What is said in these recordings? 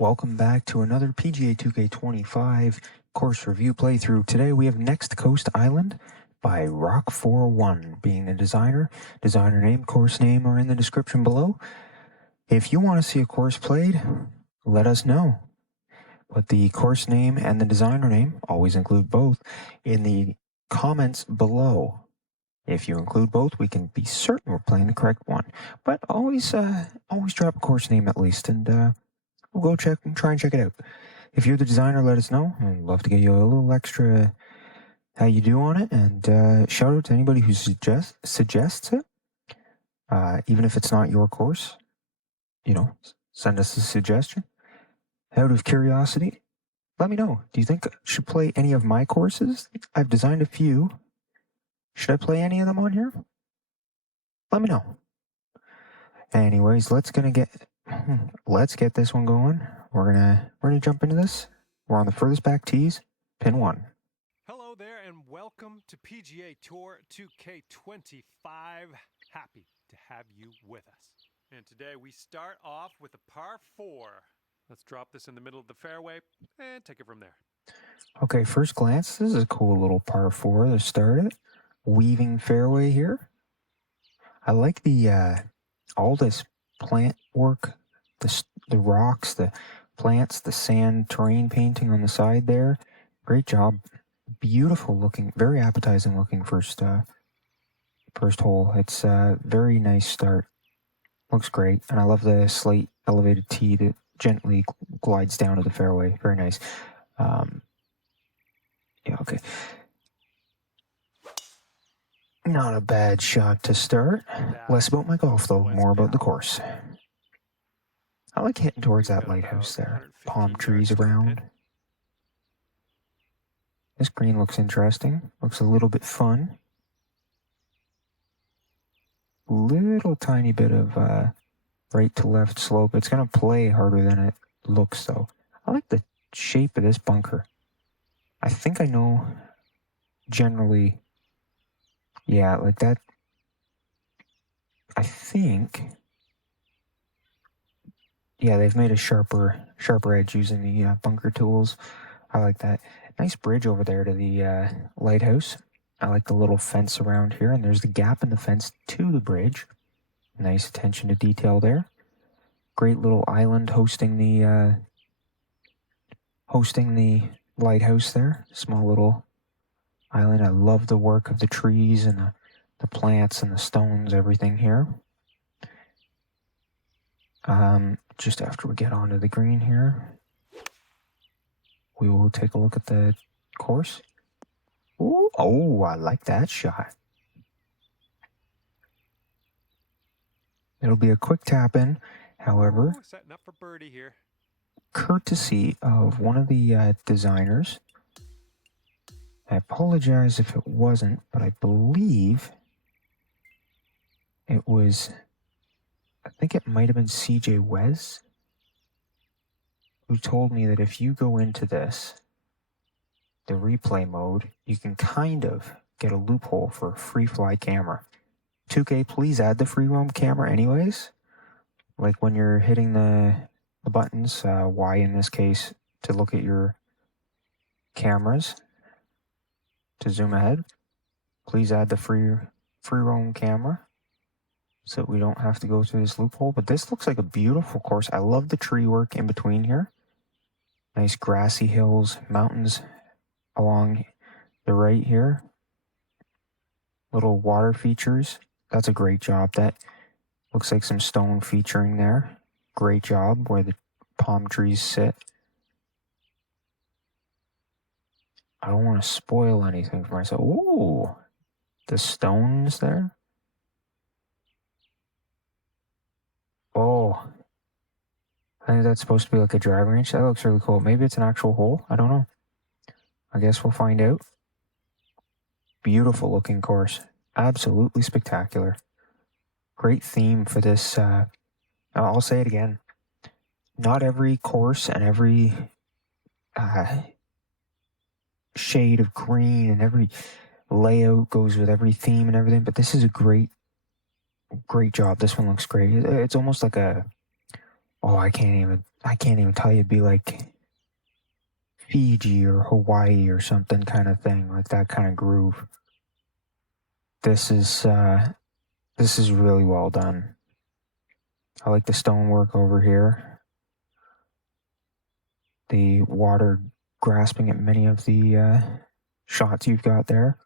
Welcome back to another PGA 2K25 course review playthrough. Today we have Next Coast Island by Rock41 being the designer. Designer name, course name are in the description below. If you want to see a course played, let us know. But the course name and the designer name, always include both, in the comments below. If you include both, we can be certain we're playing the correct one. But always drop a course name at least, and we'll go check and try and check it out. If you're the designer, let us know. I'd love to get you a little extra how you do on it, and shout out to anybody who suggests it. Even if it's not your course, send us a suggestion. Out of curiosity, let me know. Do you think I should play any of my courses? I've designed a few. Should I play any of them on here? Let me know. Anyways, let's get this one going. We're gonna jump into this. We're on the furthest back tees, pin 1. Hello there and welcome to PGA Tour 2K25. Happy to have you with us. And today we start off with a par 4. Let's drop this in the middle of the fairway and take it from there. Okay, first glance, this is a cool little par 4 to start it. Weaving fairway here. I like the all this plant work, the rocks, the plants, the sand, terrain painting on the side there. Great job. Beautiful looking, very appetizing looking first hole. It's a very nice start. Looks great, and I love the slate elevated tee that gently glides down to the fairway. Very nice. Yeah, okay. Not a bad shot to start. Less about my golf, though. More about the course. I like hitting towards that lighthouse there. Palm trees around. This green looks interesting. Looks a little bit fun. Little tiny bit of right to left slope. It's going to play harder than it looks, though. I like the shape of this bunker. I think I know generally... Yeah, like that, I think, yeah, they've made a sharper edge using the bunker tools. I like that. Nice bridge over there to the lighthouse. I like the little fence around here, and there's the gap in the fence to the bridge. Nice attention to detail there. Great little island hosting the lighthouse there. Small little island. I love the work of the trees and the plants and the stones, everything here. Just after we get onto the green here, we will take a look at the course. Ooh, oh, I like that shot. It'll be a quick tap in, however, setting up for birdie here. Courtesy of one of the designers. I apologize if it wasn't, but I believe it was, I think it might have been CJ Wes, who told me that if you go into this, the replay mode, you can kind of get a loophole for a free fly camera. 2K, please add the free roam camera anyways. Like when you're hitting the buttons, Y in this case, to look at your cameras. To zoom ahead, please add the free roam camera so that we don't have to go through this loophole. But this looks like a beautiful course. I love the tree work in between here. Nice grassy hills, mountains along the right here. Little water features. That's a great job. That looks like some stone featuring there. Great job where the palm trees sit. I don't want to spoil anything for myself. Ooh, the stones there. Oh, I think that's supposed to be like a driving range. That looks really cool. Maybe it's an actual hole. I don't know. I guess we'll find out. Beautiful looking course. Absolutely spectacular. Great theme for this. I'll say it again. Not every course and every shade of green and every layout goes with every theme and everything, but this is a great job. This one looks great. It's almost like a Oh, I can't even tell you. It'd be like Fiji or Hawaii or something kind of thing, like that kind of groove. This is really well done. I like the stonework over here. The water grasping at many of the shots you've got there.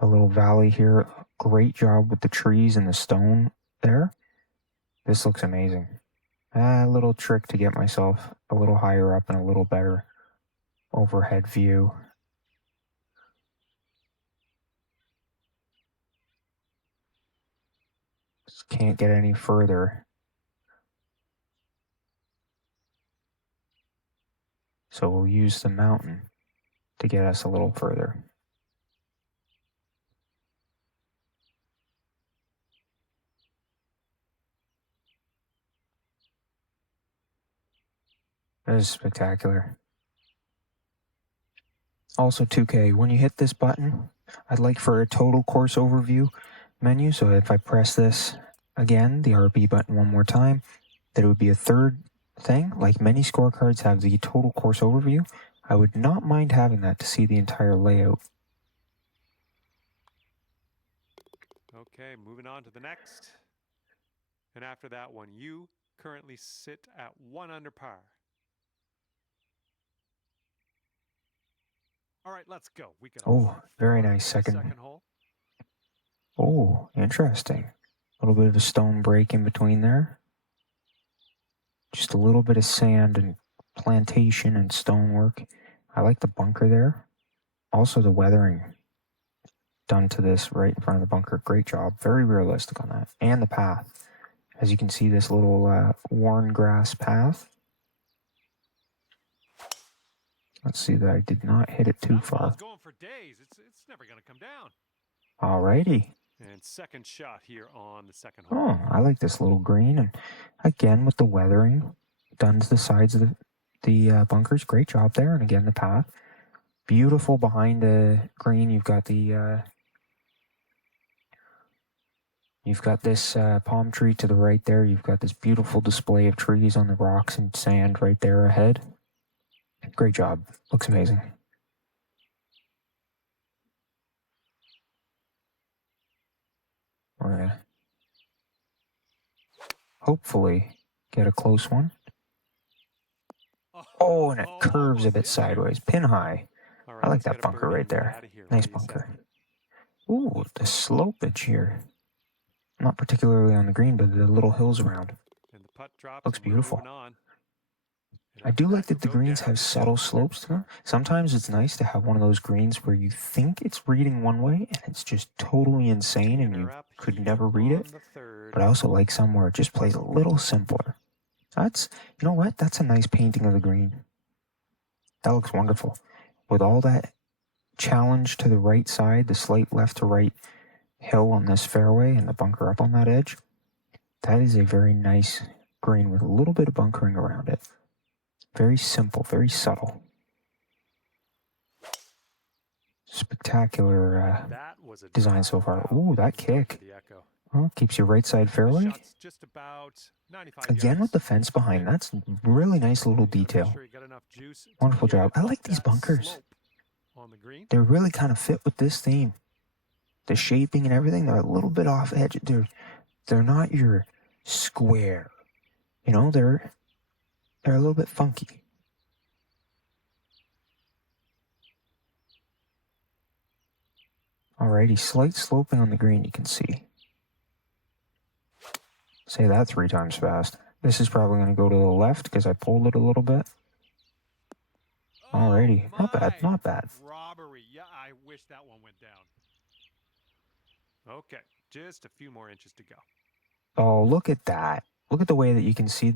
The little valley here. Great job with the trees and the stone there. This looks amazing. A little trick to get myself a little higher up and a little better overhead view. Just can't get any further. So we'll use the mountain to get us a little further. That is spectacular. Also 2K, when you hit this button, I'd like for a total course overview menu. So if I press this again, the RB button one more time, that it would be a third thing. Like many scorecards have the total course overview. I would not mind having that to see the entire layout. Okay, moving on to the next. And after that one, you currently sit at 1 under par. All right, let's go. We got very nice second hole. Oh, interesting. A little bit of a stone break in between there. Just a little bit of sand and plantation and stonework. I like the bunker there. Also the weathering done to this right in front of the bunker. Great job. Very realistic on that. And the path. As you can see, this little worn grass path. Let's see that I did not hit it too far. Going for days. It's never going to come down. Alrighty. And second shot here on the second hole. Oh, I like this little green. And again, with the weathering done to the sides of the bunkers. Great job there. And again, the path. Beautiful behind the green. You've got the you've got this palm tree to the right there. You've got this beautiful display of trees on the rocks and sand right there ahead. Great job. Looks amazing. We're gonna hopefully get a close one. Oh, and it curves a bit sideways. Pin high. I like that bunker right there. Nice bunker. Ooh, the slopage here. Not particularly on the green, but the little hills around. Looks beautiful. I do like that the greens have subtle slopes to them. Sometimes it's nice to have one of those greens where you think it's reading one way and it's just totally insane and you could never read it. But I also like some where it just plays a little simpler. That's, you know what? That's a nice painting of the green. That looks wonderful. With all that challenge to the right side, the slight left to right hill on this fairway and the bunker up on that edge, that is a very nice green with a little bit of bunkering around it. Very simple, very subtle. Spectacular design so far. Ooh, that kick. Well, keeps you right side fairway. Again with the fence behind. That's really nice little detail. Wonderful job. I like these bunkers. They really kind of fit with this theme. The shaping and everything, they're a little bit off edge. They're not your square. You know, they're a little bit funky. Alrighty, slight sloping on the green, you can see. Say that 3 times fast. This is probably going to go to the left because I pulled it a little bit. Alrighty, not bad, not bad. Robbery. Yeah, I wish that one went down. Okay, just a few more inches to go. Oh, look at that. Look at the way that you can see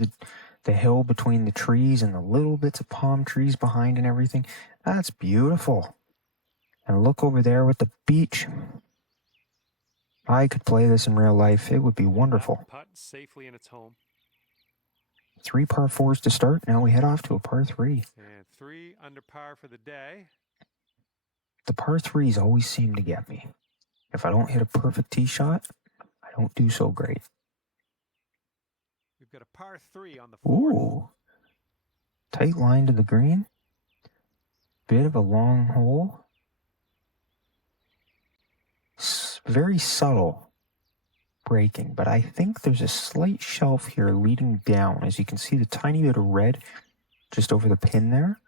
the hill between the trees and the little bits of palm trees behind and everything. That's beautiful. And look over there with the beach. I could play this in real life. It would be wonderful. Putt safely in its home. 3 par 4s to start. Now we head off to a par 3. And 3 under par for the day. The par 3s always seem to get me. If I don't hit a perfect tee shot, I don't do so great. got a par 3 on the 4th. Ooh. Tight line to the green. Bit of a long hole. Very subtle breaking, but I think there's a slight shelf here leading down. As you can see, the tiny bit of red just over the pin there.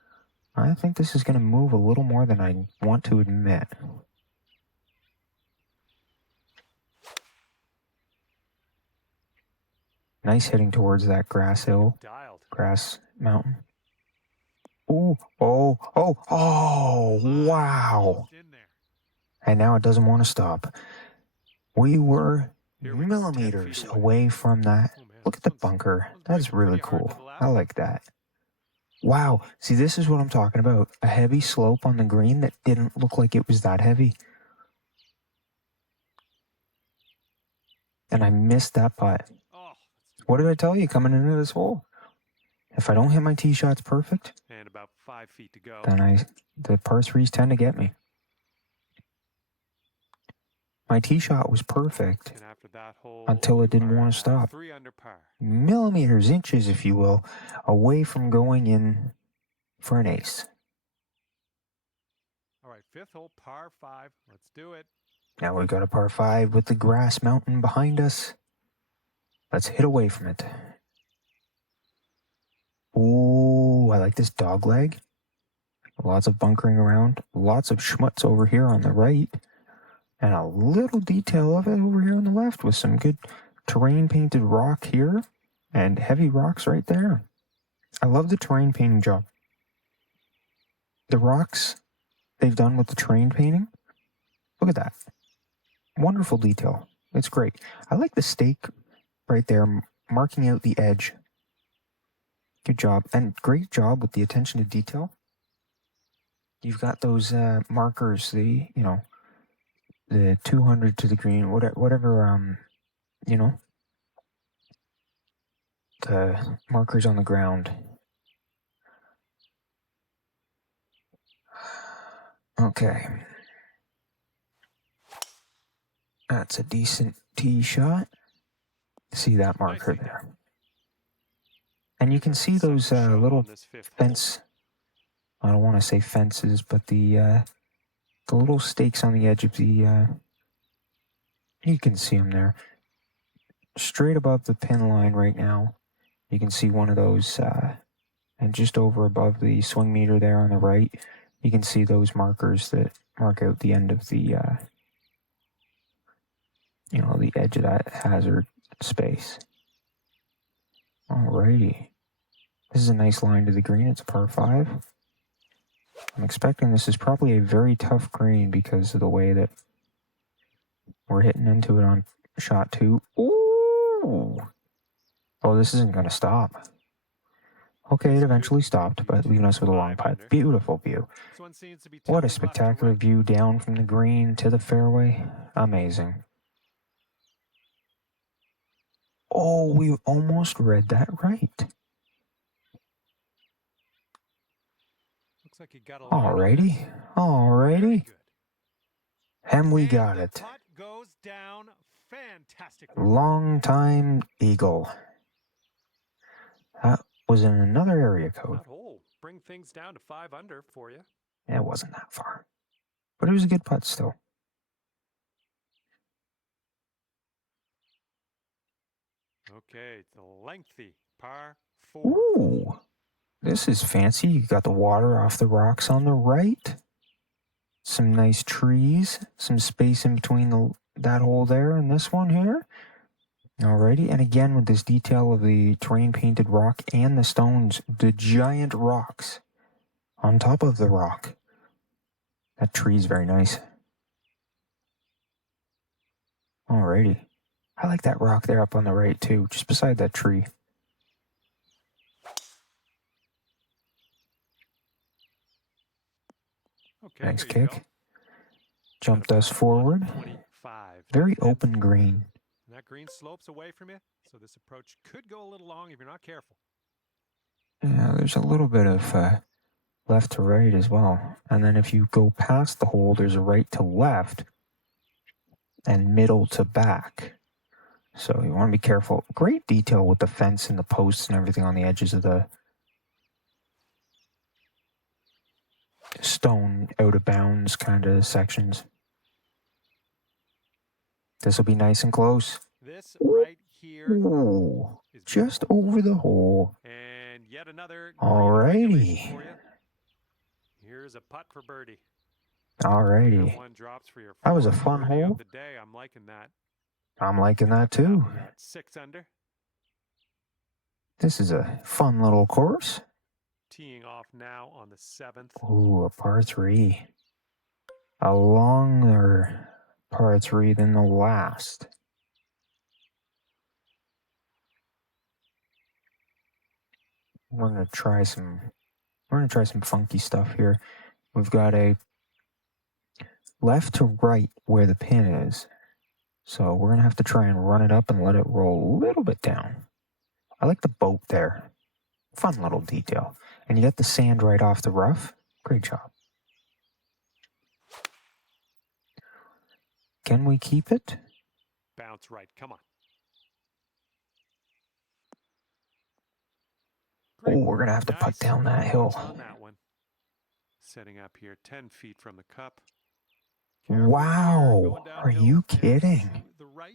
I think this is going to move a little more than I want to admit. Nice hitting towards that grass hill, Dialed. grass mountain. Oh, oh, oh, oh, wow. Almost in there. And now it doesn't want to stop. We were Here we go, 10 millimeters feet away from that. Oh, man, Look at the this one's- bunker. this one's That's breaking really pretty hard cool. to the left. I like that. Wow. See, this is what I'm talking about. A heavy slope on the green that didn't look like it was that heavy. And I missed that putt. Oh, What did I tell you coming into this hole? If I don't hit my tee shots perfect, and about 5 feet to go. then the par threes tend to get me. My tee shot was perfect And after that hole, until it didn't you want are to stop. 3 under par. Millimeters, inches, if you will, away from going in for an ace. All right, 5th hole, par 5. Let's do it. Now we've got a par 5 with the grass mountain behind us. Let's hit away from it. Ooh, I like this dog leg. Lots of bunkering around. Lots of schmutz over here on the right. And a little detail of it over here on the left with some good terrain painted rock here and heavy rocks right there. I love the terrain painting job. The rocks they've done with the terrain painting. Look at that. Wonderful detail. It's great. I like the stake right there marking out the edge. Good job. And great job with the attention to detail. You've got those markers, the 200 to the green, whatever, the markers on the ground. Okay. That's a decent tee shot. See that marker Nicely there. And you can see those little fence, I don't want to say fences, but the little stakes on the edge of the, you can see them there. Straight above the pin line right now, you can see one of those, and just over above the swing meter there on the right, you can see those markers that mark out the end of the, the edge of that hazard space. Alrighty. This is a nice line to the green. It's a par 5. I'm expecting this is probably a very tough green because of the way that we're hitting into it on shot 2. Ooh! Oh, this isn't going to stop. Okay, it eventually stopped, but leaving us with a long putt. Beautiful view. This one seems to be What a tilted left to spectacular right. view down from the green to the fairway. Amazing. Oh, we almost read that right. Looks like you got a line on Alrighty. this. Very Alrighty. good. And we And got the it. putt goes down fantastically. Long time eagle. That was in another area code. That hole bring things down to 5 under for you. It wasn't that far. But it was a good putt still. Okay, it's a lengthy par 4. Ooh. This is fancy. You got the water off the rocks on the right. Some nice trees. Some space in between that hole there and this one here. Alrighty. And again with this detail of the terrain painted rock and the stones. The giant rocks on top of the rock. That tree is very nice. Alrighty. I like that rock there up on the right too, just beside that tree. Okay, Nice there you kick. go. Jumped Got a us par forward. 125. Very open green. And that green slopes away from you, so this approach could go a little long if you're not careful. Yeah, there's a little bit of left to right as well. And then if you go past the hole, there's a right to left and middle to back. So you want to be careful. Great detail with the fence and the posts and everything on the edges of the stone out of bounds kind of sections. This will be nice and close. This right here Ooh, is just beautiful. over the hole. And yet another Alrighty. for you. Here's a putt for birdie. Alrighty. That one drops for your That was a fourth fun birdie hole. of the day. I'm liking that. I'm liking that too. That's 6 under. This is a fun little course. Teeing off now on the 7th. Ooh, a par 3. A longer par 3 than the last. We're gonna try some funky stuff here. We've got a left to right where the pin is. So we're gonna have to try and run it up and let it roll a little bit down. I like the boat there. Fun little detail. And you got the sand right off the rough. Great job. Can we keep it? Bounce right. Come on. Oh, we're going to have to putt down that hill. On that one. Setting up here 10 feet from the cup. Wow. Are you kidding? The right.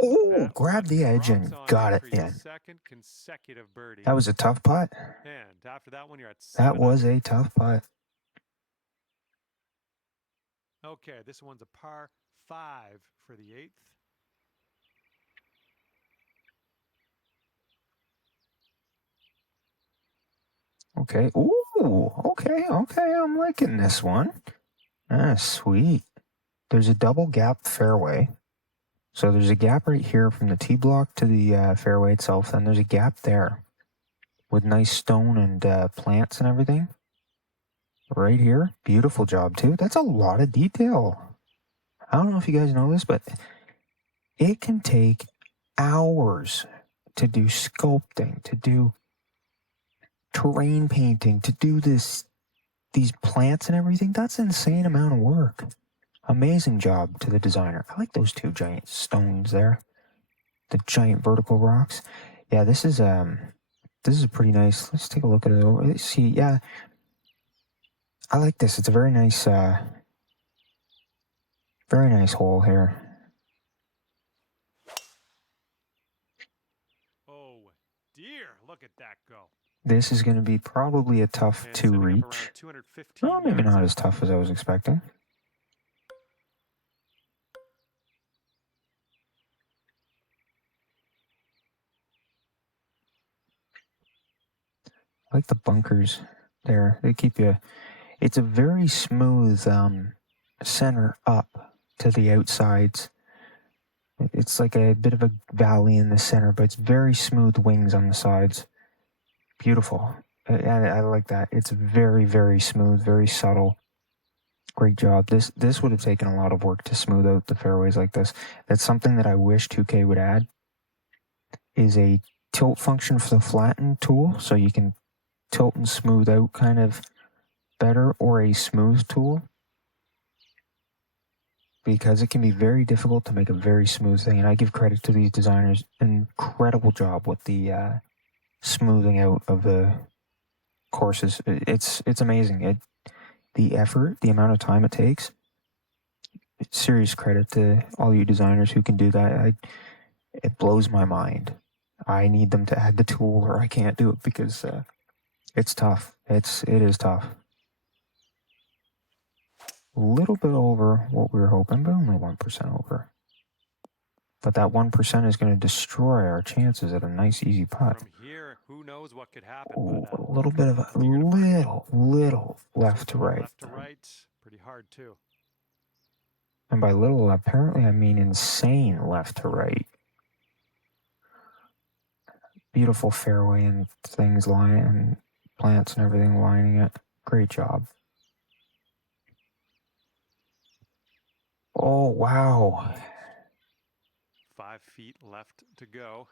Oh, grab the edge and got it in. Second consecutive birdie. That was a tough putt. And after that one, you're at 7 That was a tough putt. Okay, this one's a par 5 for the 8th. Okay. Ooh, okay. I'm liking this one. Ah, sweet. There's a double gap fairway. So there's a gap right here from the tee block to the fairway itself. Then there's a gap there with nice stone and plants and everything. Right here. Beautiful job, too. That's a lot of detail. I don't know if you guys know this, but it can take hours to do sculpting, to do terrain painting, to do these plants and everything. That's an insane amount of work. Amazing job to the designer. I like those two giant stones there. The giant vertical rocks. Yeah, this is pretty nice. Let's take a look at it. Let's see. Yeah, I like this. It's a very nice hole here. Oh dear, look at that go. This is going to be probably a tough to reach. Well, maybe not as tough as I was expecting. I like the bunkers there. They keep you. It's a very smooth center up to the outsides. It's like a bit of a valley in the center, but it's very smooth wings on the sides. Beautiful. I like that. It's very, very smooth, very subtle. Great job. This would have taken a lot of work to smooth out the fairways like this. That's something that I wish 2K would add, is a tilt function for the flatten tool, so you can tilt and smooth out kind of better, or a smooth tool, because it can be very difficult to make a very smooth thing. And I give credit to these designers. Incredible job with the smoothing out of the courses. It's amazing. The effort, the amount of time it takes. Serious credit to all you designers who can do that. It blows my mind. I need them to add the tool, or I can't do it, because it's tough. It is tough. A little bit over what we were hoping, but only 1% over. But that 1% is going to destroy our chances at a nice, easy putt. From here, who knows what could happen? Ooh, a little bit of a little left to right. Left to right, pretty hard too. And by little, apparently I mean insane left to right. Beautiful fairway and things lining, and plants and everything lining it. Great job. Oh, wow. 5 feet left to go.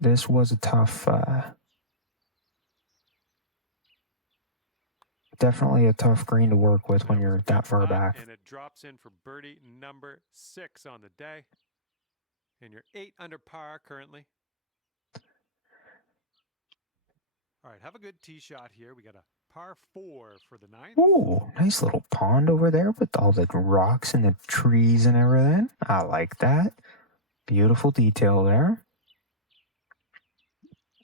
This was a tough definitely a tough green to work with when you're that far back. And it drops in for birdie number 6 on the day. And you're 8 under par currently. All right, have a good tee shot here. We got a par 4 for the 9th. Ooh, nice little pond over there with all the rocks and the trees and everything. I like that. Beautiful detail there.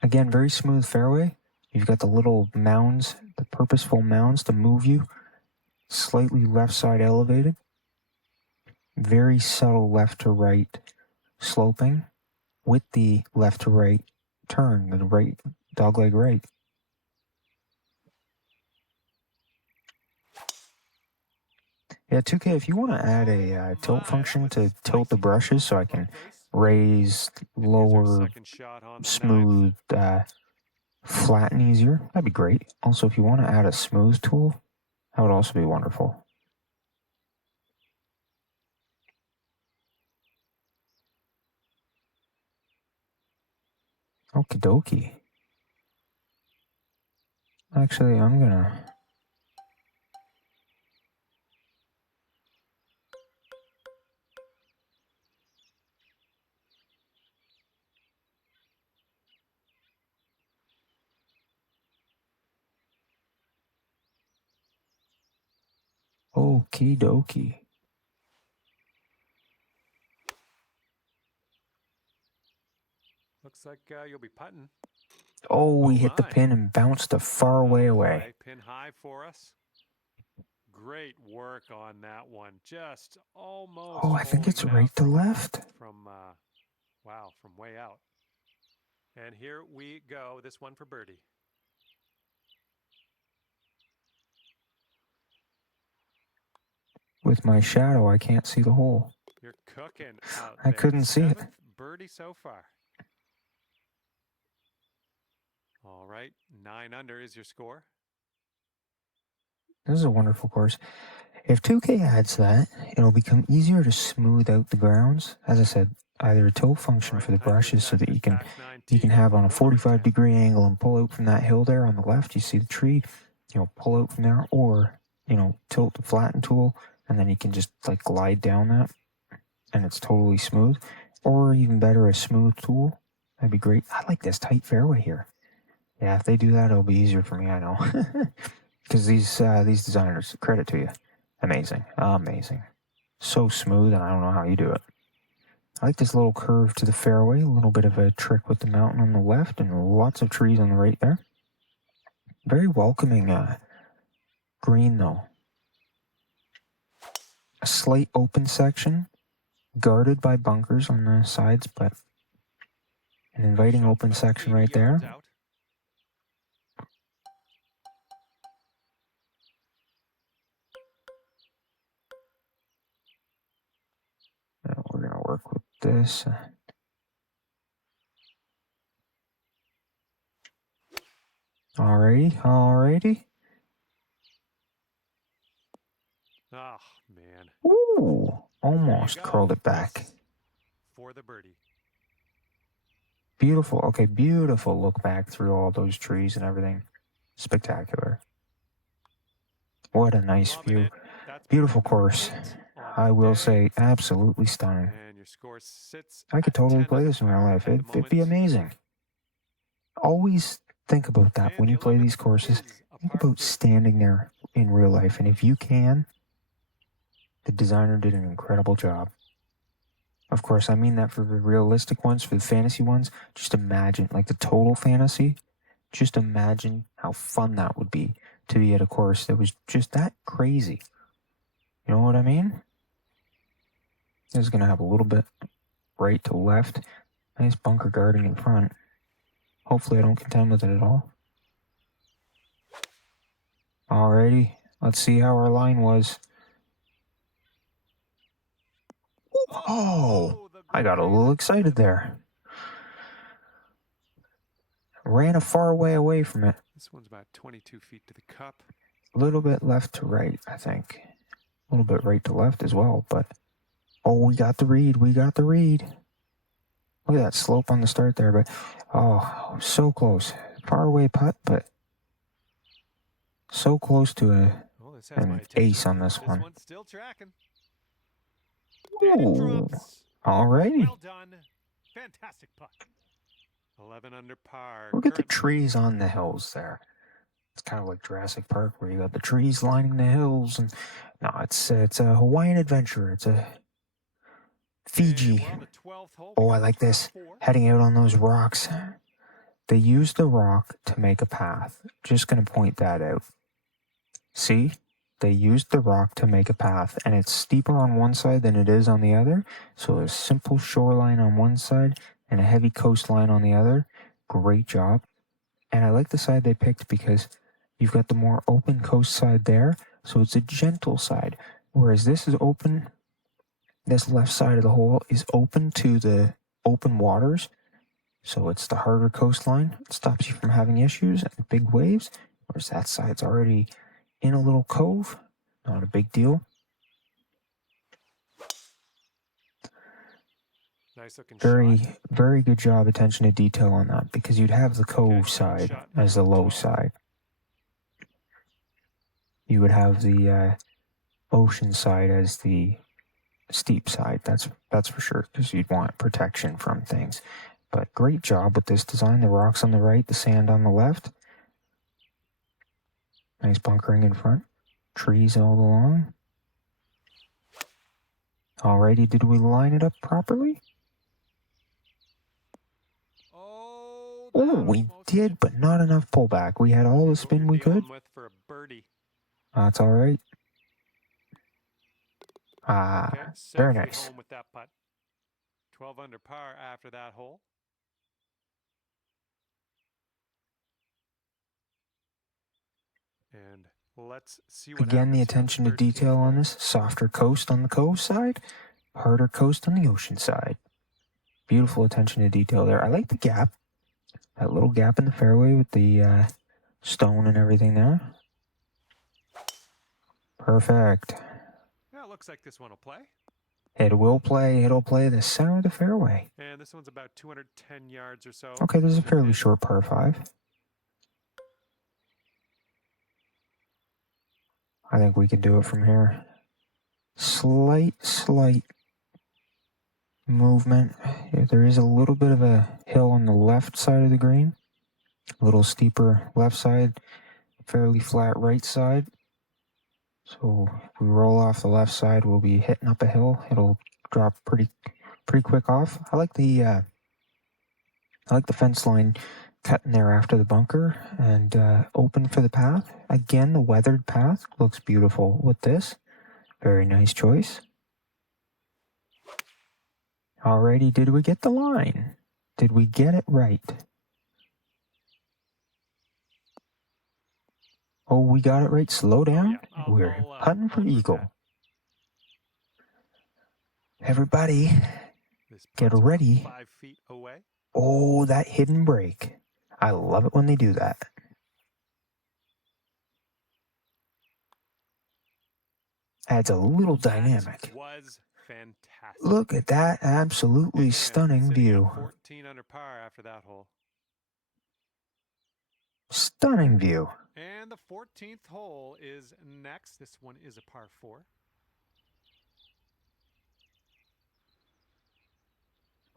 Again, very smooth fairway. You've got the little mounds, the purposeful mounds to move you. Slightly left side elevated. Very subtle left to right sloping with the left to right turn, the right dogleg right. Yeah, 2K, if you want to add a tilt function to tilt the brushes so I can raise, lower, smooth, flatten easier, that'd be great. Also, if you want to add a smooth tool, that would also be wonderful. Okie dokie. Actually, I'm gonna... Okie dokie. Looks like you'll be putting. Oh, we hit the pin and bounced a far way away. Pin high for us. Great work on that one. Just almost. Oh, I think it's right to left. From way out. And here we go. This one for birdie. With my shadow, I can't see the hole. You're cooking out I couldn't see it. Birdie so far. All right, 9 under is your score. This is a wonderful course. If 2K adds that, it'll become easier to smooth out the grounds. As I said, either a tilt function for the brushes so that you can have on a 45-degree angle and pull out from that hill there on the left. You see the tree, pull out from there, or tilt the flatten tool, and then you can just like glide down that, and it's totally smooth. Or even better, a smooth tool. That'd be great. I like this tight fairway here. Yeah, if they do that, it'll be easier for me, I know. Because these designers, credit to you. Amazing. Amazing. So smooth, and I don't know how you do it. I like this little curve to the fairway, a little bit of a trick with the mountain on the left, and lots of trees on the right there. Very welcoming green, though. A slight open section, guarded by bunkers on the sides, but an inviting open section right there. We're going to work with this. Alrighty. Oh, man. Ooh, almost curled it back. For the birdie. Beautiful. Okay, beautiful look back through all those trees and everything. Spectacular. What a nice view. Beautiful course. I will say, absolutely stunning. I could totally play this in real life. It'd be amazing. Always think about that when you play these courses. Think about standing there in real life. And if you can, the designer did an incredible job. Of course, I mean that for the realistic ones, for the fantasy ones. Just imagine, like the total fantasy, just imagine how fun that would be to be at a course that was just that crazy. You know what I mean? This is going to have a little bit right to left. Nice bunker guarding in front. Hopefully I don't contend with it at all. Alrighty, let's see how our line was. Oh, I got a little excited there. Ran a far way away from it. This one's about 22 feet to the cup. A little bit left to right, I think. A little bit right to left as well, but... Oh, we got the read. Look at that slope on the start there, but... Oh, so close. Far away putt, but... So close to Oh, this has my an attention. ace on this one. This one's still tracking. And it Ooh, drops. alrighty. Well done. Fantastic putt. 11 under par. Look at the Currently. trees on the hills there. It's kind of like Jurassic Park, where you got the trees lining the hills, and no, it's a Hawaiian adventure. It's a Fiji. And we're on the 12th hole. Oh, I like this. Heading out on those rocks. They used the rock to make a path. Just gonna point that out. See? They used the rock to make a path, and it's steeper on one side than it is on the other. So a simple shoreline on one side and a heavy coastline on the other. Great job. And I like the side they picked because you've got the more open coast side there, so it's a gentle side. Whereas this is open, this left side of the hole is open to the open waters, so it's the harder coastline. It stops you from having issues and big waves, whereas that side's already in a little cove. Not a big deal. Nice looking Very, shot. very good job, attention to detail on that, because you'd have the cove side as the low side. You would have the ocean side as the steep side. That's for sure, because you'd want protection from things. But great job with this design. The rocks on the right, the sand on the left. Nice bunkering in front. Trees all along. Alrighty, did we line it up properly? Oh, we did, but not enough pullback. We had all the spin we could. For a birdie. That's all right. Okay, very safely nice. Home with that putt. 12 under par after that hole. And let's see what Again, the happens here on attention to 13th detail on hole. this. Softer coast on the cove side, harder coast on the ocean side. Beautiful attention to detail there. I like the gap. That little gap in the fairway with the stone and everything there. Perfect. Yeah, it looks like this one will play. It will play. It'll play the center of the fairway. And this one's about 210 yards or so. Okay, this is a fairly short par 5. I think we can do it from here. Slight movement. There is a little bit of a hill on the left side of the green. A little steeper left side, fairly flat right side. So if we roll off the left side, we'll be hitting up a hill. It'll drop pretty quick off. I like the fence line cutting there after the bunker and open for the path. Again, the weathered path looks beautiful with this. Very nice choice. Alrighty, did we get the line? Did we get it right? Oh, we got it right. Slow down. Yeah, We're putting for eagle. Everybody, get ready. 5 feet away. Oh, that hidden break. I love it when they do that. Adds a little dynamic. That was fantastic. Look at that absolutely stunning view. 14 under par after that hole. Stunning view. And the 14th hole is next. This one is a par 4.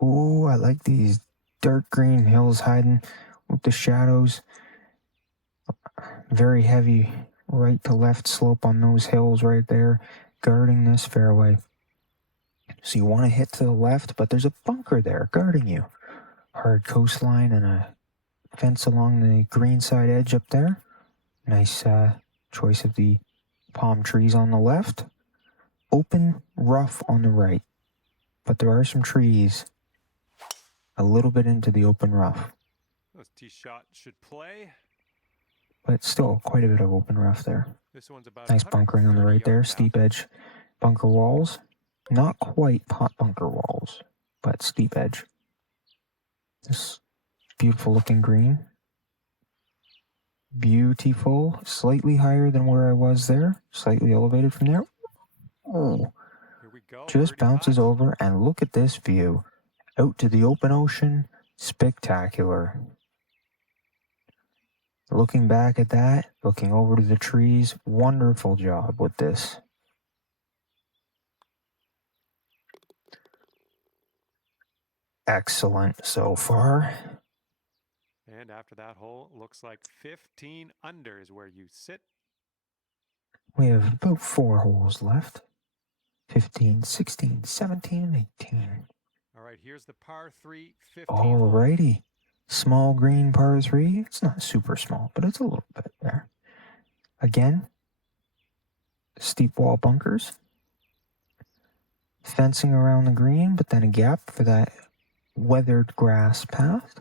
Oh, I like these dark green hills hiding with the shadows. Very heavy right to left slope on those hills right there, guarding this fairway. So you want to hit to the left, but there's a bunker there guarding you. Hard coastline and a fence along the green side edge up there. Nice choice of the palm trees on the left. Open rough on the right, but there are some trees a little bit into the open rough. This tee shot should play. But still quite a bit of open rough there. This one's about nice bunkering on the right there. Steep edge bunker walls. Not quite pot bunker walls, but steep edge. This beautiful looking green. Beautiful. Slightly higher than where I was there. Slightly elevated from there. Oh. Here we go. Just bounces over, and look at this view. Out to the open ocean. Spectacular. Looking back at that, looking over to the trees, wonderful job with this. Excellent so far. And after that hole, looks like 15 under is where you sit. We have about 4 holes left. 15, 16, 17, and 18. All right, here's the par 3, 15th Alrighty. Small green par 3. It's not super small, but it's a little bit there. Again, steep wall bunkers. Fencing around the green, but then a gap for that weathered grass path.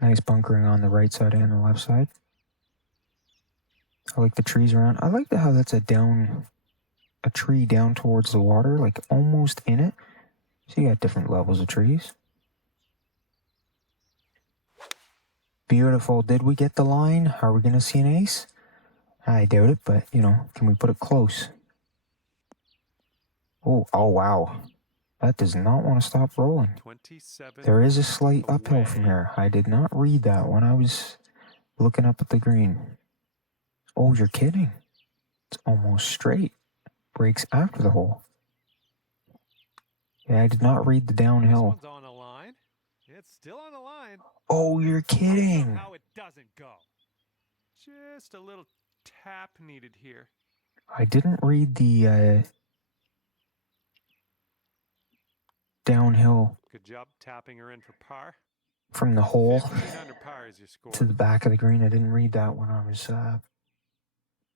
Nice bunkering on the right side and the left side. I like the trees around. I like how that's a tree down towards the water, like almost in it. So you got different levels of trees. Beautiful. Did we get the line? Are we going to see an ace? I doubt it, but, can we put it close? Oh, wow. That does not want to stop rolling. 27 There is a slight away. uphill from here. I did not read that when I was looking up at the green. Oh, you're kidding. It's almost straight. Breaks after the hole. Yeah, I did not read the downhill. This one's on the line. It's still on the line. Oh, you're kidding. How it doesn't go. Just a little tap needed here. I didn't read the downhill. Good job tapping her in for par. From the hole 15 under par is your score. to the back of the green. I didn't read that when I was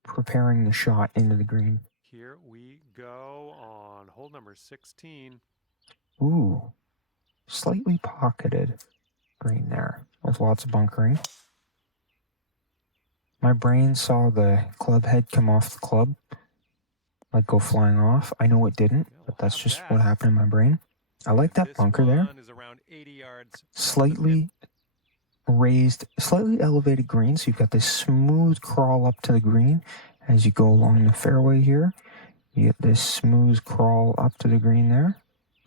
preparing the shot into the green. Here we go on hole number 16. Ooh, slightly pocketed green there with lots of bunkering. My brain saw the club head come off the club, like go flying off. I know it didn't, but that's just what happened in my brain. I like that bunker there. Slightly raised, slightly elevated green, so you've got this smooth crawl up to the green as you go along the fairway here. You get this smooth crawl up to the green there.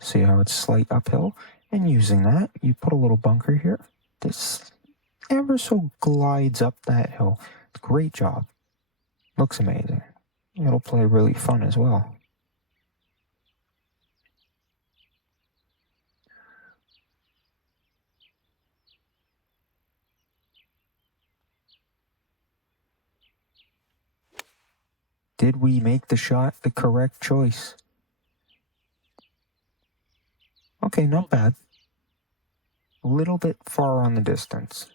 See how it's slight uphill? And using that, you put a little bunker here. This ever so glides up that hill. Great job. Looks amazing. It'll play really fun as well. Did we make the shot the correct choice? Okay, not bad. A little bit far on the distance.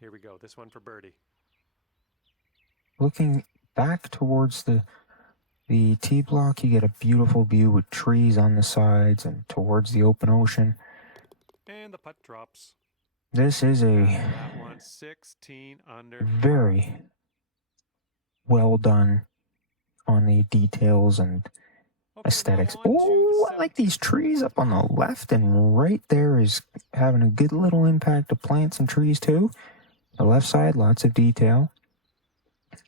Here we go. This one for birdie. Looking back towards the tee block, you get a beautiful view with trees on the sides and towards the open ocean. And the putt drops. This is a that one, 16 under. Very well done on the details and aesthetics. Oh, I like these trees up on the left, and right there is having a good little impact of plants and trees too. The left side, lots of detail.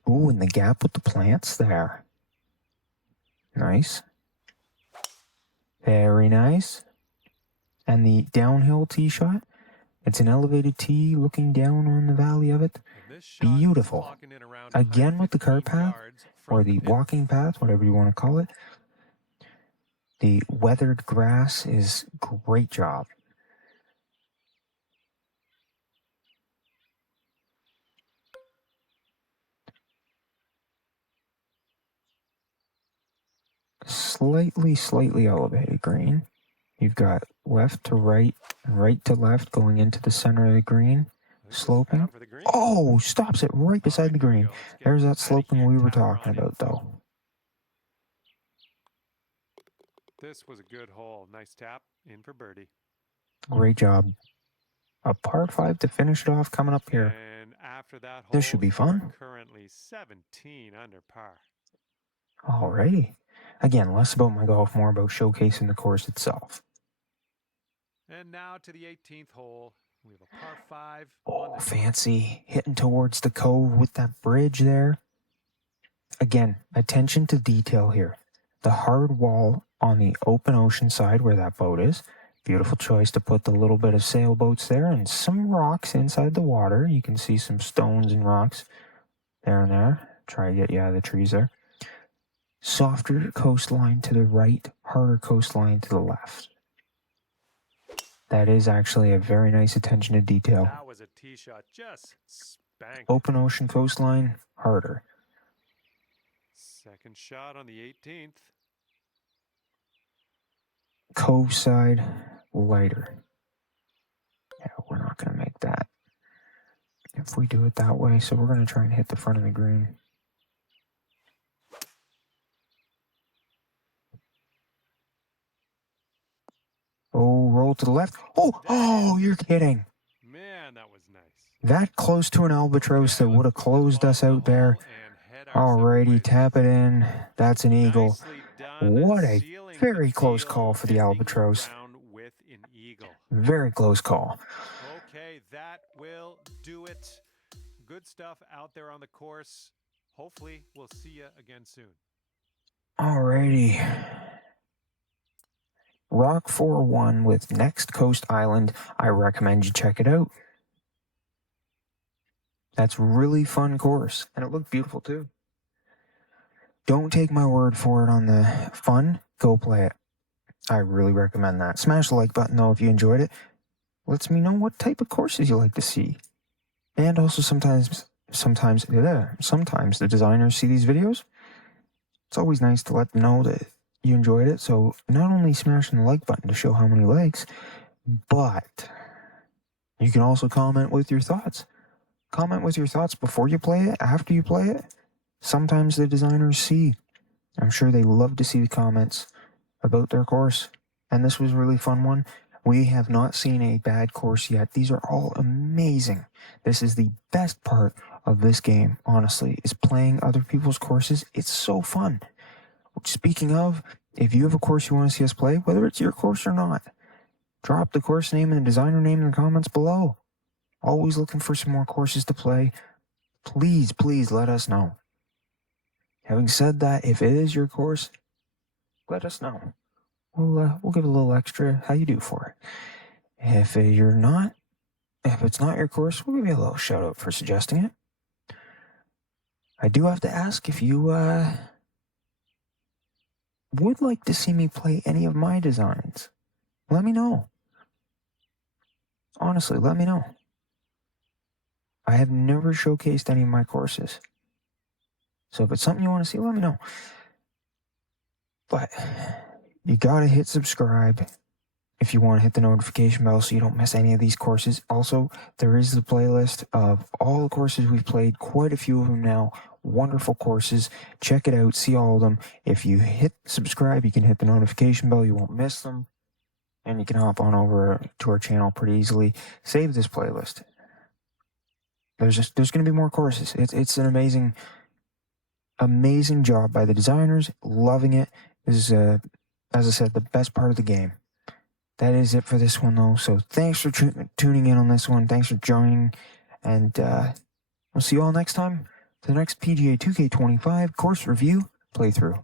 Oh, and the gap with the plants there. Nice. Very nice. And the downhill tee shot. It's an elevated tee looking down on the valley of it. Beautiful. Again with the cart path, or the walking path, whatever you want to call it. The weathered grass is great job. Slightly elevated green. You've got left to right and right to left going into the center of the green. Sloping. Oh, stops it right beside the green. There's that sloping we were talking about, though. This was a good hole. Nice tap in for birdie. Great job. A par 5 to finish it off coming up here. And after that hole, this should be fun. Currently 17 under par. Alrighty. Again, less about my golf, more about showcasing the course itself. And now to the 18th hole. We have a par 5. Oh, fancy. Hitting towards the cove with that bridge there. Again, attention to detail here. The hard wall on the open ocean side where that boat is. Beautiful choice to put the little bit of sailboats there and some rocks inside the water. You can see some stones and rocks there and there. Try to get you out of the trees there. Softer coastline to the right, harder coastline to the left. That is actually a very nice attention to detail. That was a tee shot, just spanked. Open ocean coastline, harder. Second shot on the 18th. Cove side, lighter. Yeah, we're not going to make that if we do it that way, so we're going to try and hit the front of the green. Oh, roll to the left. Oh, you're kidding. Man, that was nice. That close to an albatross that would have closed us out there. Alrighty, tap it in. That's an eagle. What a very close call for the albatross. Very close call. Okay, that will do it. Good stuff out there on the course. Hopefully, we'll see you again soon. Alrighty. Rock 4-1 with Next Coast Island. I recommend you check it out. That's really fun course, and it looked beautiful too. Don't take my word for it on the fun. Go play it. I really recommend that. Smash the like button though if you enjoyed it. Lets me know what type of courses you like to see. And also sometimes the designers see these videos. It's always nice to let them know that you enjoyed it. So not only smashing the like button to show how many likes, but you can also comment with your thoughts. Comment with your thoughts before you play it, after you play it. Sometimes the designers see. I'm sure they love to see the comments about their course. And this was a really fun one. We have not seen a bad course yet. These are all amazing. This is the best part of this game, honestly, is playing other people's courses. It's so fun. Speaking of, if you have a course you want to see us play, whether it's your course or not, drop the course name and the designer name in the comments below. Always looking for some more courses to play. Please, please let us know. Having said that, if it is your course, let us know. We'll give a little extra how you do for it. If it's not your course, we'll give you a little shout out for suggesting it. I do have to ask if you would like to see me play any of my designs. Let me know. Honestly, let me know. I have never showcased any of my courses. So if it's something you want to see, let me know. But you gotta hit subscribe if you want to hit the notification bell so you don't miss any of these courses. Also, there is the playlist of all the courses we've played, quite a few of them now. Wonderful courses. Check it out, see all of them. If you hit subscribe, you can hit the notification bell, you won't miss them. And you can hop on over to our channel pretty easily. Save this playlist. There's going to be more courses. It's an amazing job by the designers. Loving it. This is, as I said, the best part of the game. That is it for this one, though. So thanks for tuning in on this one. Thanks for joining. And we'll see you all next time for the next PGA 2K25 course review playthrough.